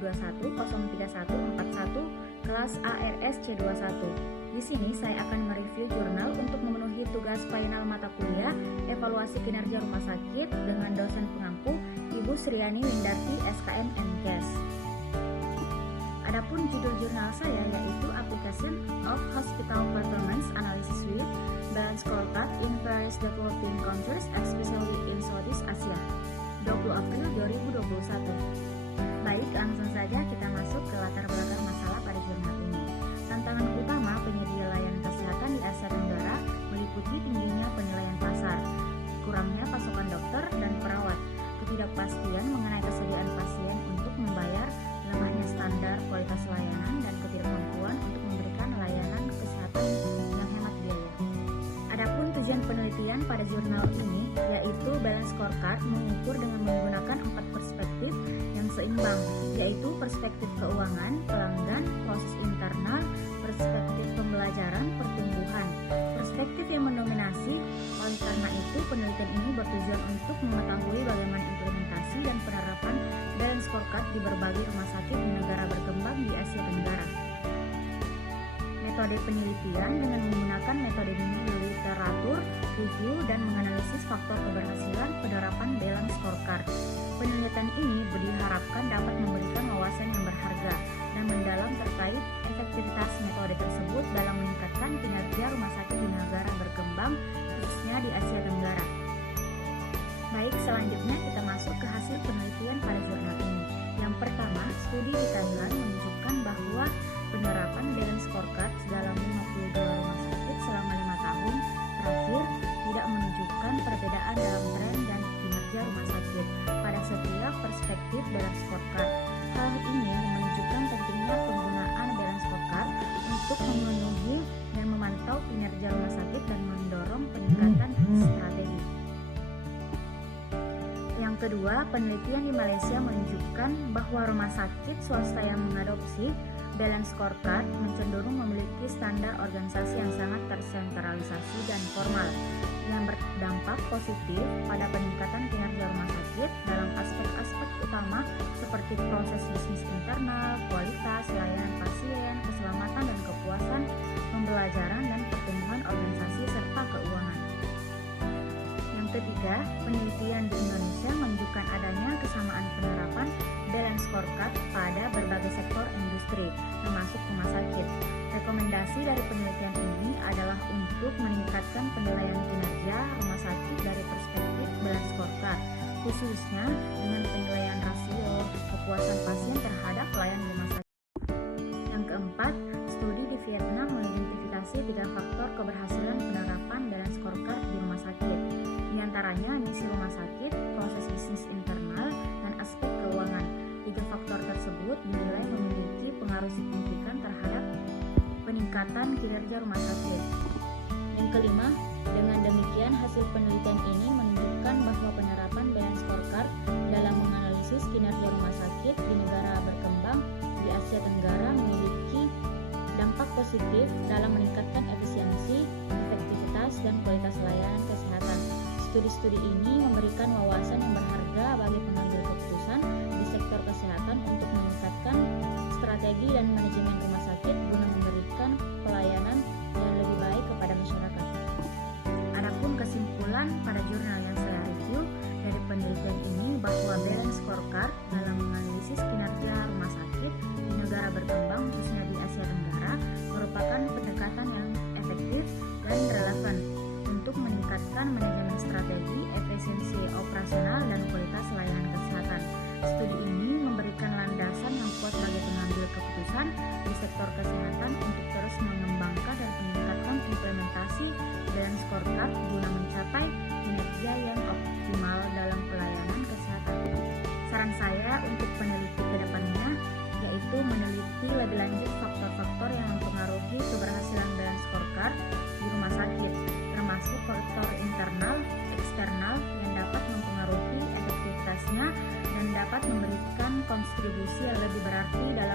2021-03141 kelas ARS C21. Di sini saya akan mereview jurnal untuk memenuhi tugas final mata kuliah evaluasi kinerja rumah sakit dengan dosen pengampu Ibu Sriani Windarti SKM MKes. Adapun judul jurnal saya yaitu Application of Hospital Performance Analysis with Balance Scorecard in Various Developing Countries, especially in Southeast Asia, 20 April 2021. Baik, langsung saja kita masuk ke latar belakang masalah pada jurnal ini. Tantangan utama penyedia layanan kesehatan di Asia Tenggara meliputi tingginya penilaian pasar, kurangnya pasokan dokter dan perawat, ketidakpastian mengenai kesediaan pasien untuk membayar, lemahnya standar kualitas layanan, dan ketidakmampuan untuk memberikan layanan kesehatan yang hemat biaya. Adapun tujuan penelitian pada jurnal ini yaitu Balance Scorecard mengukur dengan menggunakan 4 perspektif yang seimbang, yaitu perspektif keuangan, pelanggan, proses internal, perspektif pembelajaran, pertumbuhan, perspektif yang mendominasi. Oleh karena itu, penelitian ini bertujuan untuk mengetahui bagaimana implementasi dan penerapan Balance Scorecard di berbagai rumah sakit di negara berkembang di Asia Tenggara. Metode penelitian dengan menggunakan metode literatur, review, dan menganalisis faktor keberhasilan penerapan Balance Scorecard. Penelitian ini diharapkan dapat memberikan wawasan yang berharga dan mendalam terkait efektivitas metode tersebut dalam meningkatkan kinerja rumah sakit di negara berkembang, khususnya di Asia Tenggara. Baik, selanjutnya kita masuk ke hasil penelitian pada jurnal ini. Yang pertama, studi di Thailand menunjukkan bahwa penerapan Balance Scorecard dalam 52 rumah sakit selama 5 tahun terakhir tidak menunjukkan perbedaan dalam tren dan kinerja rumah sakit pada setiap perspektif Balance Scorecard. Hal ini menunjukkan pentingnya penggunaan Balance Scorecard untuk memenuhi dan memantau kinerja rumah sakit dan mendorong peningkatan strategi. Yang kedua, penelitian di Malaysia menunjukkan bahwa rumah sakit swasta yang mengadopsi Balance Scorecard cenderung memiliki standar organisasi yang sangat tersentralisasi dan formal, yang berdampak positif pada peningkatan kinerja rumah sakit dalam aspek-aspek utama seperti proses bisnis internal, kualitas layanan pasien, keselamatan dan kepuasan, pembelajaran dan pertumbuhan organisasi serta keuangan. Yang ketiga, penelitian di Indonesia menunjukkan adanya kesamaan penerapan Balance Scorecard pada berbagai sektor industri, termasuk rumah sakit. Rekomendasi dari penelitian ini adalah untuk meningkatkan penilaian kinerja rumah sakit dari perspektif Balance Scorecard, khususnya dengan penilaian rasio kepuasan pasien terhadap pelayanan rumah sakit. Yang keempat, studi di Vietnam mengidentifikasi 3 faktor keberhasilan penerapan Balance Scorecard di rumah sakit. Di antaranya misi rumah sakit, proses bisnis internal, dan aspek keuangan. 3 faktor tersebut dinilai memiliki pengaruh signifikan terhadap peningkatan kinerja rumah sakit. Yang kelima, dengan demikian hasil penelitian ini menunjukkan bahwa penerapan Balance Scorecard dalam menganalisis kinerja rumah sakit di negara berkembang di Asia Tenggara memiliki dampak positif dalam meningkatkan efisiensi, efektivitas, dan kualitas layanan kesehatan. Studi-studi ini memberikan wawasan yang berharga bagi pengambil keputusan di sektor kesehatan untuk meningkatkan strategi dan manajemen rumah sakit guna memberikan pelayanan yang lebih baik kepada masyarakat. Adapun kesimpulan pada jurnal yang saya review dari penelitian ini bahwa Balance Scorecard dalam menganalisis kinerja rumah sakit di negara berkembang khususnya di Asia Tenggara merupakan pendekatan yang efektif dan relevan untuk meningkatkan manajemen strategi, efisiensi operasional, dan kualitas layanan kesehatan. Studi ini memberikan landasan yang kuat bagi pengambil keputusan di sektor kesehatan untuk terus mengembangkan dan meningkatkan implementasi Balance Scorecard guna mencapai kinerja yang optimal dalam pelayanan kesehatan. Saran saya untuk peneliti ke depannya yaitu meneliti lebih lanjut faktor-faktor yang mempengaruhi keberhasilan Balance Scorecard di rumah sakit, termasuk faktor internal, eksternal yang dapat mempengaruhi efektivitasnya dan dapat memberikan kontribusi yang lebih berarti dalam